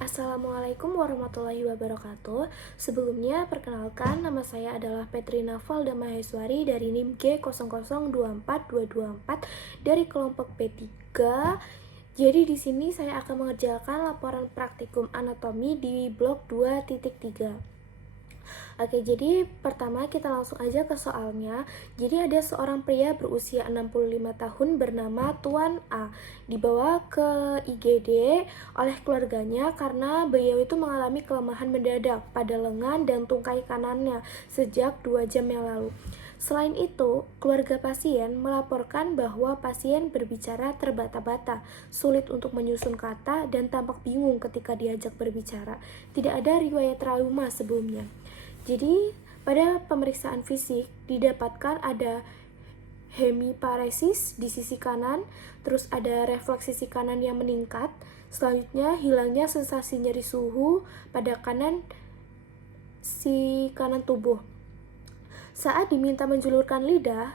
Assalamualaikum warahmatullahi wabarakatuh. Sebelumnya, perkenalkan nama saya adalah Petrina Valda Maheswari dari NIM G00242224 dari kelompok P3. Jadi di sini saya akan mengerjakan laporan praktikum anatomi di blok 2.3. Oke, jadi pertama kita langsung aja ke soalnya. Jadi ada seorang pria berusia 65 tahun bernama Tuan A dibawa ke IGD oleh keluarganya karena beliau itu mengalami kelemahan mendadak pada lengan dan tungkai kanannya sejak 2 jam yang lalu. Selain itu, keluarga pasien melaporkan bahwa pasien berbicara terbata-bata, sulit untuk menyusun kata, dan tampak bingung ketika diajak berbicara. Tidak ada riwayat trauma sebelumnya. Jadi, pada pemeriksaan fisik didapatkan ada hemiparesis di sisi kanan, terus ada refleks sisi kanan yang meningkat, selanjutnya hilangnya sensasi nyeri suhu pada kanan tubuh. Saat diminta menjulurkan lidah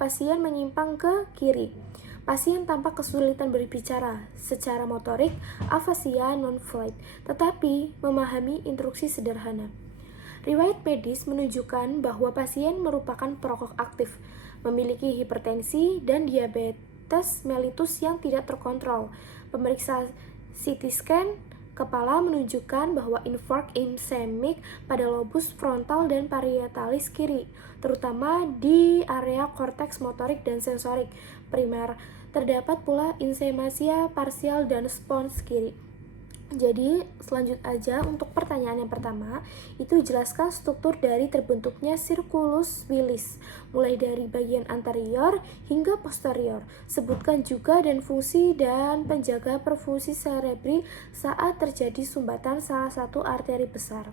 pasien menyimpang ke kiri. Pasien tampak kesulitan berbicara, secara motorik, afasia non-flight, tetapi memahami instruksi sederhana. Riwayat medis menunjukkan bahwa pasien merupakan perokok aktif, memiliki hipertensi dan diabetes mellitus yang tidak terkontrol. Pemeriksaan CT scan kepala menunjukkan bahwa infark ischemic pada lobus frontal dan parietalis kiri, terutama di area korteks motorik dan sensorik primer. Terdapat pula ischemia parsial dan spons kiri. Jadi, selanjut aja untuk pertanyaan yang pertama, itu jelaskan struktur dari terbentuknya circulus Willis, mulai dari bagian anterior hingga posterior. Sebutkan juga dan fungsi dan penjaga perfusi cerebri saat terjadi sumbatan salah satu arteri besar.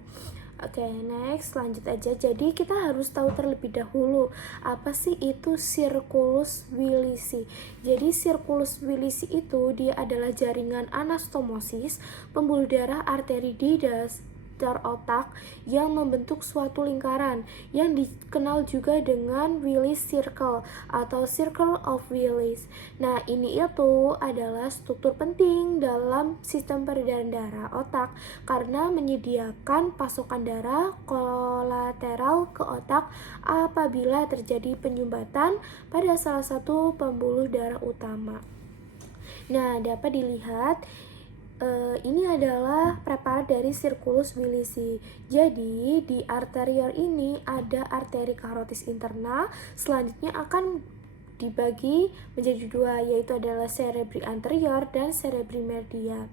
Oke, next, lanjut aja. Jadi kita harus tahu terlebih dahulu apa sih itu circulus Willisi. Jadi circulus Willisi itu dia adalah jaringan anastomosis pembuluh darah arteri di dasar otak yang membentuk suatu lingkaran yang dikenal juga dengan Willis Circle atau Circle of Willis. Nah, ini itu adalah struktur penting dalam sistem peredaran darah otak karena menyediakan pasokan darah kolateral ke otak apabila terjadi penyumbatan pada salah satu pembuluh darah utama. Nah, dapat dilihat ini adalah preparat dari circulus Willisi. Jadi di arterior ini ada arteri karotis interna, selanjutnya akan dibagi menjadi dua, yaitu adalah cerebri anterior dan cerebri media.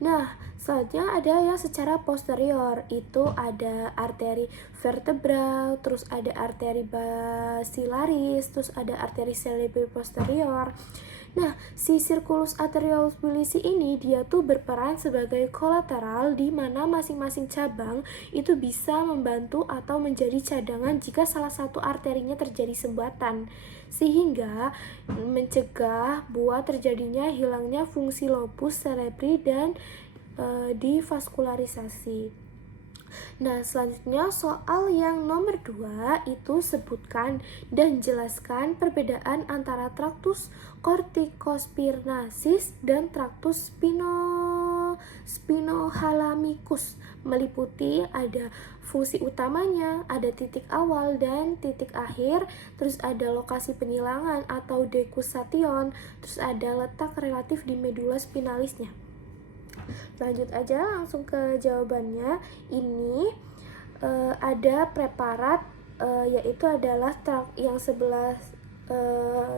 Nah, selanjutnya ada yang secara posterior, itu ada arteri vertebral, terus ada arteri basilaris, terus ada arteri cerebri posterior. Nah, si circulus arteriosus Willisi ini dia tuh berperan sebagai kolateral di mana masing-masing cabang itu bisa membantu atau menjadi cadangan jika salah satu arterinya terjadi sumbatan, sehingga mencegah buat terjadinya hilangnya fungsi lobus cerebri dan divaskularisasi. Nah, selanjutnya soal yang nomor 2 itu sebutkan dan jelaskan perbedaan antara traktus corticospinasis dan traktus spinohalamicus. Meliputi ada fungsi utamanya, ada titik awal dan titik akhir, terus ada lokasi penyilangan atau decussation, terus ada letak relatif di medula spinalisnya. Lanjut aja langsung ke jawabannya. Ini ada preparat yaitu adalah yang sebelah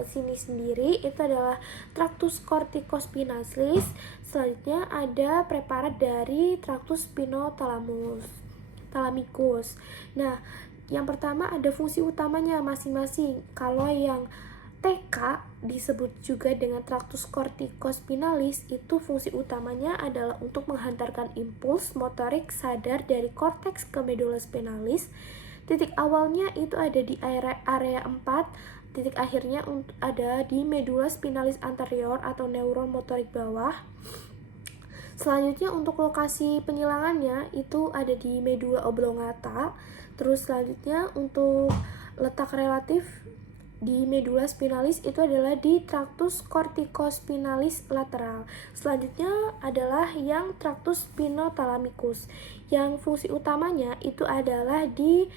sini sendiri itu adalah traktus corticospinalis. Selanjutnya ada preparat dari traktus spinothalamicus. Nah, yang pertama ada fungsi utamanya masing-masing. Kalau yang TK disebut juga dengan traktus corticospinalis, itu fungsi utamanya adalah untuk menghantarkan impuls motorik sadar dari korteks ke medula spinalis. Titik awalnya itu ada di area 4, titik akhirnya ada di medula spinalis anterior atau neuron motorik bawah. Selanjutnya untuk lokasi penyilangannya itu ada di medula oblongata. Terus selanjutnya untuk letak relatif di medula spinalis itu adalah di tractus corticospinalis lateral. Selanjutnya adalah yang tractus spinothalamicus. Yang fungsi utamanya itu adalah di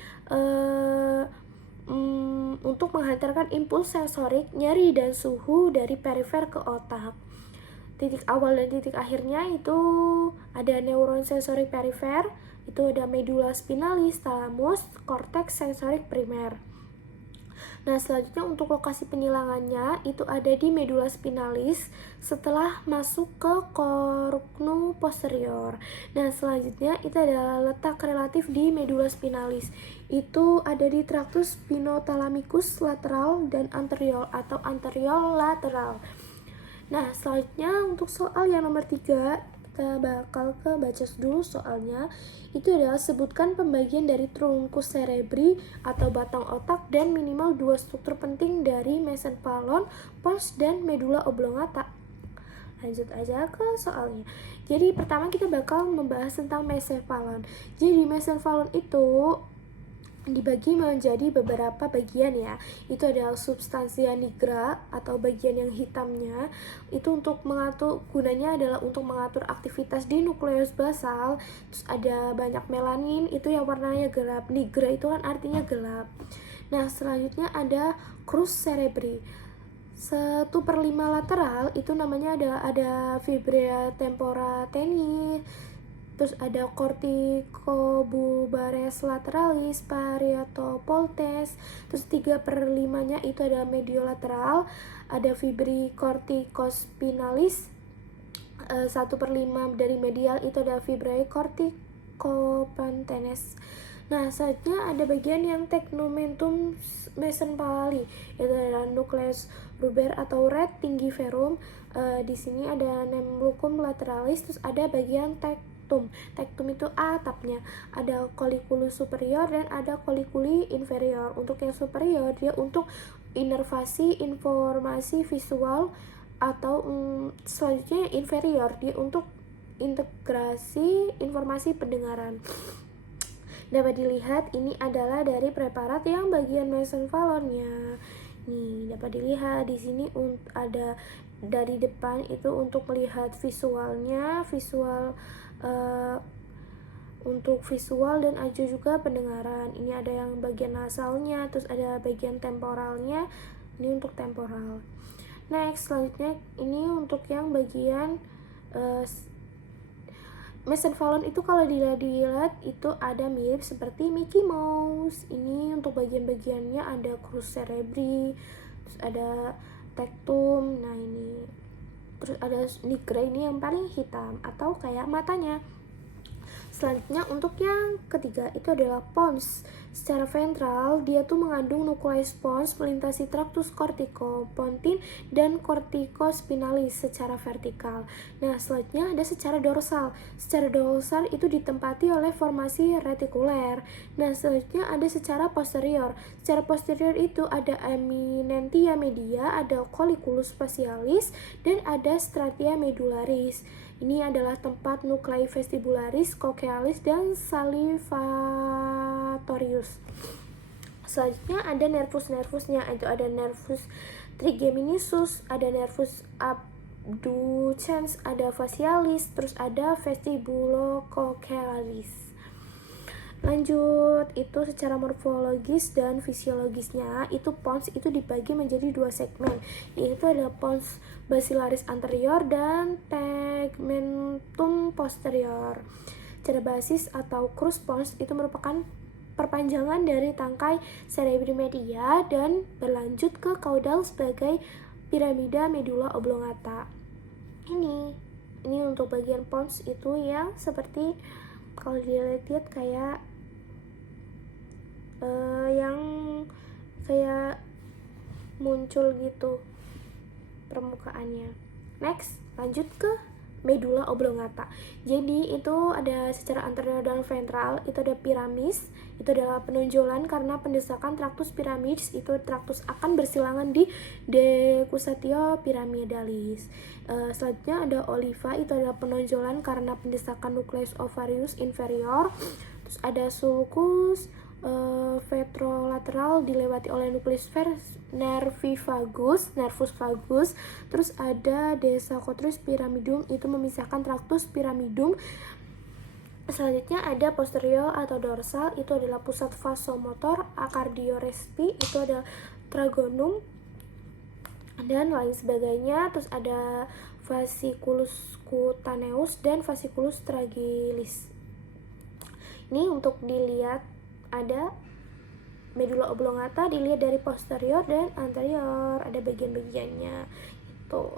untuk menghantarkan impuls sensorik, nyeri dan suhu dari perifer ke otak. Titik awal dan titik akhirnya itu ada neuron sensorik perifer, itu ada medula spinalis, thalamus, korteks sensorik primer. Nah, selanjutnya untuk lokasi penyilangannya itu ada di medula spinalis setelah masuk ke cornu posterior. Nah, selanjutnya itu adalah letak relatif di medula spinalis. Itu ada di tractus spinothalamicus lateral dan anterior atau anterior lateral. Nah, selanjutnya untuk soal yang nomor 3, kita bakal baca dulu soalnya. Itu adalah sebutkan pembagian dari truncus cerebri atau batang otak dan minimal 2 struktur penting dari mesencephalon, pons, dan medula oblongata. Lanjut aja ke soalnya. Jadi pertama kita bakal membahas tentang mesencephalon. Jadi mesencephalon itu dibagi menjadi beberapa bagian ya. Itu adalah substansia nigra atau bagian yang hitamnya. Itu untuk mengatur, gunanya adalah untuk mengatur aktivitas di nukleus basal. Terus ada banyak melanin, itu yang warnanya gelap. Nigra itu kan artinya gelap. Nah, selanjutnya ada crus cerebri. 1/5 lateral itu namanya ada fibra tempora tennis. Terus ada corticobulbaris lateralis, parietopoltes. Terus 3/5 nya itu ada mediolateral, ada fibri corticospinalis. 1/5 dari medial itu ada fibra corticopantenes. Nah, selanjutnya ada bagian yang tegmentum mesencephali, itu adalah nukleus ruber atau red tingiferum. Di sini ada nemulcum lateralis, terus ada bagian tektum. Tektum itu atapnya. Ada colliculus superior dan ada colliculi inferior. Untuk yang superior dia untuk inervasi informasi visual, atau selanjutnya inferior dia untuk integrasi informasi pendengaran. Dapat dilihat ini adalah dari preparat yang bagian mesencephalonnya. Nih, dapat dilihat di sini ada dari depan itu untuk melihat visualnya, untuk visual dan ada juga pendengaran. Ini ada yang bagian nasalnya, terus ada bagian temporalnya. Ini untuk temporal. Next, selanjutnya ini untuk yang bagian mesencephalon itu kalau dilihat itu ada mirip seperti Mickey Mouse. Ini untuk bagian-bagiannya ada crus cerebri, terus ada tektum. Nah, ini terus ada nigra, ini yang paling hitam atau kayak matanya. Selanjutnya untuk yang ketiga itu adalah pons. Secara ventral dia tuh mengandung nukleus pons melintasi tractus corticopontine dan corticospinalis secara vertikal. Nah, selanjutnya ada secara dorsal. Secara dorsal itu ditempati oleh formasi retikuler. Nah, selanjutnya ada secara posterior. Secara posterior itu ada eminentia media, ada colliculus facialis, dan ada stratia medullaris. Ini adalah tempat nuclei vestibularis, cochlearis, dan salivatorius. Selanjutnya ada nervus-nervusnya, itu ada nervus trigeminus, ada nervus abducens, ada facialis, terus ada vestibulocochlearis. Lanjut, itu secara morfologis dan fisiologisnya itu pons itu dibagi menjadi 2 segmen, yaitu ada pons basilaris anterior dan tegmentum posterior. Secara basis atau crus pons itu merupakan perpanjangan dari tangkai cerebri media dan berlanjut ke caudal sebagai piramida medula oblongata. Ini untuk bagian pons itu yang seperti kalau dilihat kayak yang kayak muncul gitu permukaannya. Next, lanjut ke medula oblongata. Jadi itu ada secara anterior dan ventral, itu ada piramis, itu adalah penonjolan karena pendesakan tractus pyramids, itu tractus akan bersilangan di decussatio pyramidalis. Selanjutnya ada oliva, itu adalah penonjolan karena pendesakan nucleus ovarius inferior. Terus ada sulcus Ventrolateral dilewati oleh nukleus nervus vagus. Terus ada desocratus pyramidum, itu memisahkan tractus pyramidum. Selanjutnya ada posterior atau dorsal, itu adalah pusat vasomotor. Cardiorespy itu ada tragonum dan lain sebagainya. Terus ada fasciculus cutaneus dan fasciculus tragilis. Ini untuk dilihat ada medula oblongata, dilihat dari posterior dan anterior, ada bagian-bagiannya itu.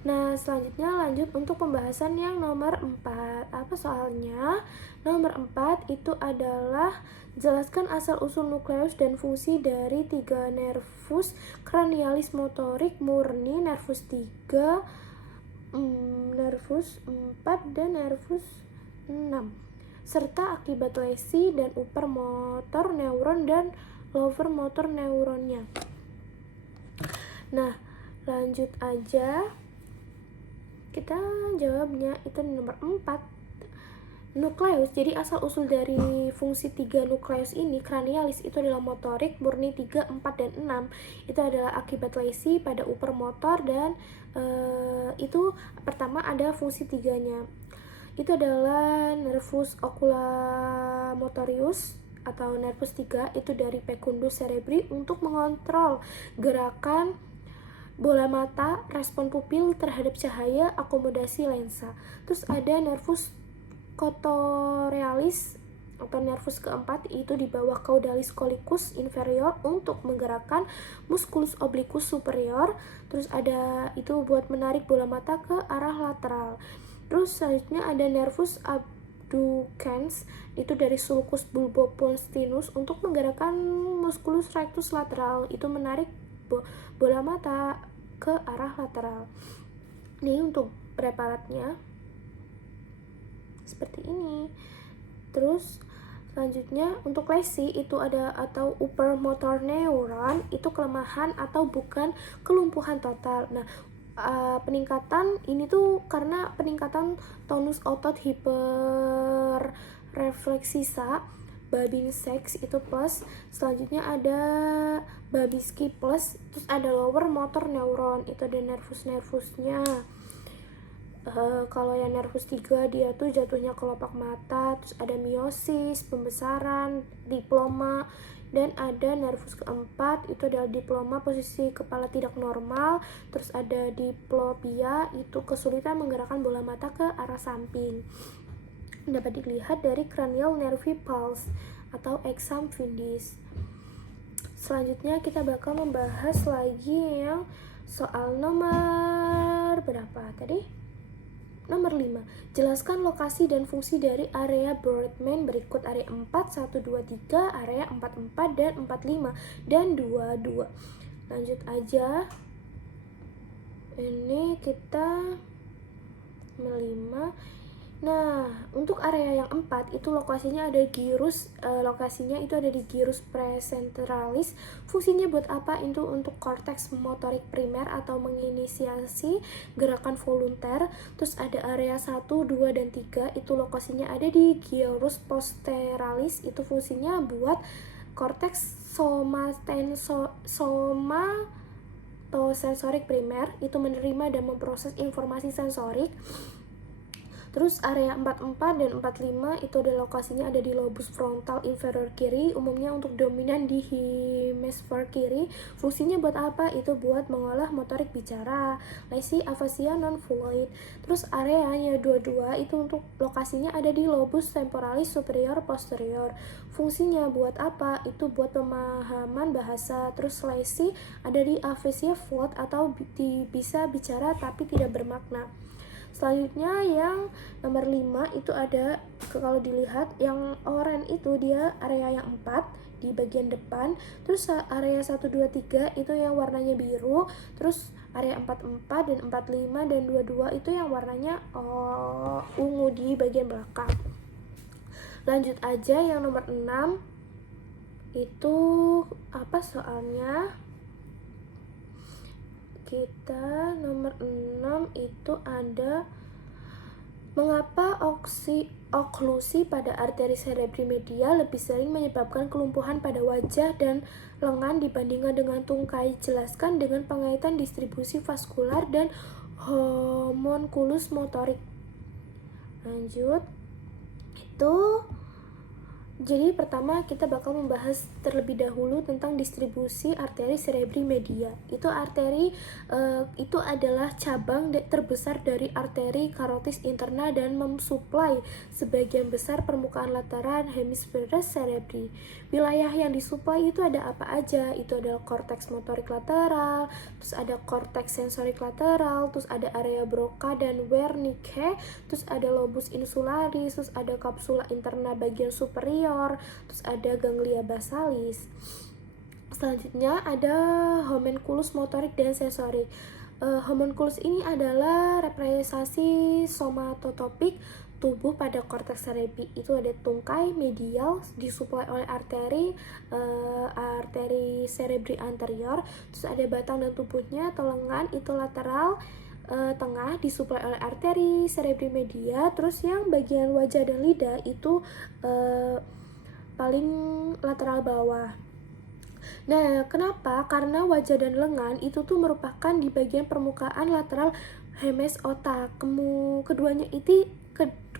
Nah, selanjutnya lanjut untuk pembahasan yang nomor 4. Apa soalnya? Nomor 4 itu adalah jelaskan asal-usul nukleus dan fungsi dari 3 nervus cranialis motorik murni, nervus 3, nervus 4, dan nervus 6, serta akibat lesi dan upper motor neuron dan lower motor neuronnya. Nah, lanjut aja. Kita jawabnya itu nomor 4. Nukleus, jadi asal usul dari fungsi 3 nukleus ini cranialis itu adalah motorik murni 3, 4, dan 6. Itu adalah akibat lesi pada upper motor dan itu pertama ada fungsi 3-nya. Itu adalah nervus oculomotorius atau nervus 3, itu dari pecundus cerebri untuk mengontrol gerakan bola mata, respon pupil terhadap cahaya, akomodasi lensa. Terus ada nervus cotorealis atau nervus keempat, itu di bawah caudalis collicus inferior untuk menggerakkan musculus obliquus superior. Terus ada itu buat menarik bola mata ke arah lateral. Terus selanjutnya ada nervus abducens, itu dari sulcus bulbopontinus untuk menggerakkan musculus rectus lateral, itu menarik bola mata ke arah lateral. Ini untuk preparatnya seperti ini. Terus selanjutnya untuk lesi itu ada atau upper motor neuron, itu kelemahan atau bukan kelumpuhan total. Nah, peningkatan ini tuh karena peningkatan tonus otot hiperrefleksisa Babinski itu plus. Selanjutnya ada Babinski plus. Terus ada lower motor neuron, itu ada nervusnya. Kalau yang nervus 3 dia tuh jatuhnya kelopak mata. Terus ada miosis, pembesaran, diploma. Dan ada nervus keempat, itu adalah diploma, posisi kepala tidak normal. Terus ada diplopia, itu kesulitan menggerakkan bola mata ke arah samping. Dapat dilihat dari cranial nerve pulse atau exam fundis. Selanjutnya kita bakal membahas lagi yang soal nomor berapa tadi? Nomor 5. Jelaskan lokasi dan fungsi dari area Brodmann berikut: area 4, 1, 2, 3, area 44 dan 45 dan 22. Lanjut aja. Ini kita 5. Nah, untuk area yang 4 itu lokasinya ada gyrus, lokasinya itu ada di gyrus presentralis. Fungsinya buat apa? Itu untuk korteks motorik primer atau menginisiasi gerakan volunter. Terus ada area 1, 2, dan 3, itu lokasinya ada di gyrus posteralis. Itu fungsinya buat korteks somatosensorik primer, itu menerima dan memproses informasi sensorik. Terus area 44 dan 45 itu ada lokasinya ada di lobus frontal inferior kiri, umumnya untuk dominan di hemisfer kiri. Fungsinya buat apa? Itu buat mengolah motorik bicara, lesi, afasia, non fluid. Terus area yang 22 itu untuk lokasinya ada di lobus temporalis superior posterior. Fungsinya buat apa? Itu buat pemahaman bahasa. Terus lesi ada di afasia fluid atau bisa bicara tapi tidak bermakna. Selanjutnya yang nomor 5 itu ada, kalau dilihat yang oranye itu dia area yang 4 di bagian depan. Terus area 1, 2, 3 itu yang warnanya biru. Terus area 44 dan 45 dan 22 itu yang warnanya ungu di bagian belakang. Lanjut aja yang nomor 6. Itu apa soalnya? Kita nomor 6 itu ada Mengapa oklusi pada arteri cerebri medial lebih sering menyebabkan kelumpuhan pada wajah dan lengan dibandingkan dengan tungkai? Jelaskan dengan pengaitan distribusi vaskular dan homunculus motorik. Lanjut. Jadi pertama kita bakal membahas terlebih dahulu tentang distribusi arteri cerebri media. Itu adalah cabang terbesar dari arteri karotis interna dan mensuplai sebagian besar permukaan lateral hemisfer cerebri. Wilayah yang disuplai itu ada apa aja? Itu adalah korteks motorik lateral, terus ada korteks sensorik lateral, terus ada area Broca dan Wernicke, terus ada lobus insularis, terus ada kapsula interna bagian superior, terus ada ganglia basalis. Selanjutnya ada homunculus motorik dan sensorik. Homunculus ini adalah representasi somatotopik tubuh pada korteks cerebri. Itu ada tungkai medial disuplai oleh arteri cerebri anterior, terus ada batang dan tubuhnya atau lengan itu lateral, tengah disuplai oleh arteri cerebri media, terus yang bagian wajah dan lidah itu paling lateral bawah. Nah, kenapa? Karena wajah dan lengan itu tuh merupakan di bagian permukaan lateral hemes otak.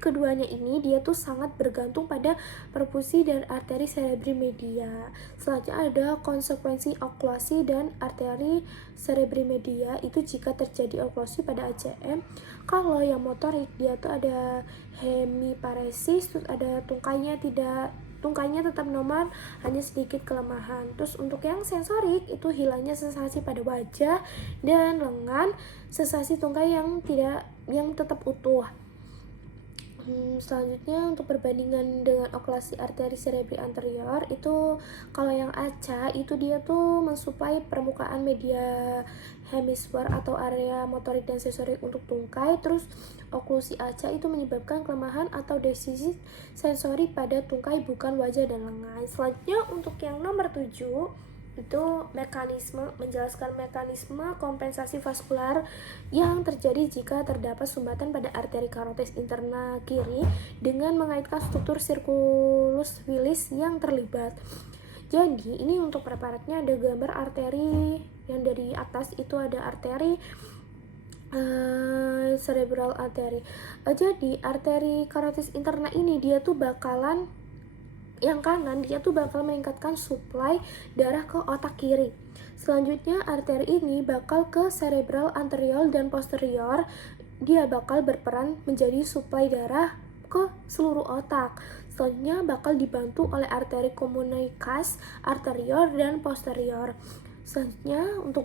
Keduanya ini dia tuh sangat bergantung pada perfusi dan arteri cerebri media. Selanjutnya ada konsekuensi oklusi dan arteri cerebri media itu jika terjadi oklusi pada ACM. Kalau yang motorik dia tuh ada hemiparesis, terus ada tungkainya tetap normal, hanya sedikit kelemahan. Terus untuk yang sensorik itu hilangnya sensasi pada wajah dan lengan, sensasi tungkai yang tetap utuh. Selanjutnya untuk perbandingan dengan oklasi arteri cerebri anterior itu kalau yang ACA itu dia tuh mensuplai permukaan media hemisfer atau area motorik dan sensorik untuk tungkai. Terus oklusi ACA itu menyebabkan kelemahan atau defisit sensori pada tungkai bukan wajah dan lengan. Selanjutnya untuk yang nomor 7 itu menjelaskan mekanisme kompensasi vaskular yang terjadi jika terdapat sumbatan pada arteri karotis interna kiri dengan mengaitkan struktur sirkulus wilis yang terlibat. Jadi ini untuk preparatnya ada gambar arteri yang dari atas itu ada arteri cerebral artery. Jadi arteri karotis interna ini dia tuh bakalan yang kanan dia tuh bakal meningkatkan suplai darah ke otak kiri. Selanjutnya arteri ini bakal ke cerebral anterior dan posterior, dia bakal berperan menjadi suplai darah ke seluruh otak. Selanjutnya bakal dibantu oleh arteri comunicas anterior dan posterior. Selanjutnya untuk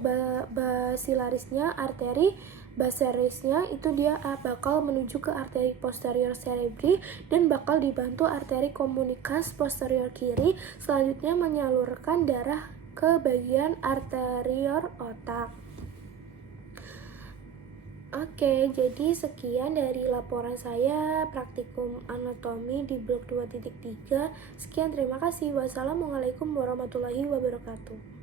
basilarisnya arteri basarisnya itu dia bakal menuju ke arteri posterior cerebri dan bakal dibantu arteri comunicas posterior kiri, selanjutnya menyalurkan darah ke bagian arterior otak. Oke, jadi sekian dari laporan saya praktikum anatomi di blok 2.3. Sekian, terima kasih. Wassalamualaikum warahmatullahi wabarakatuh.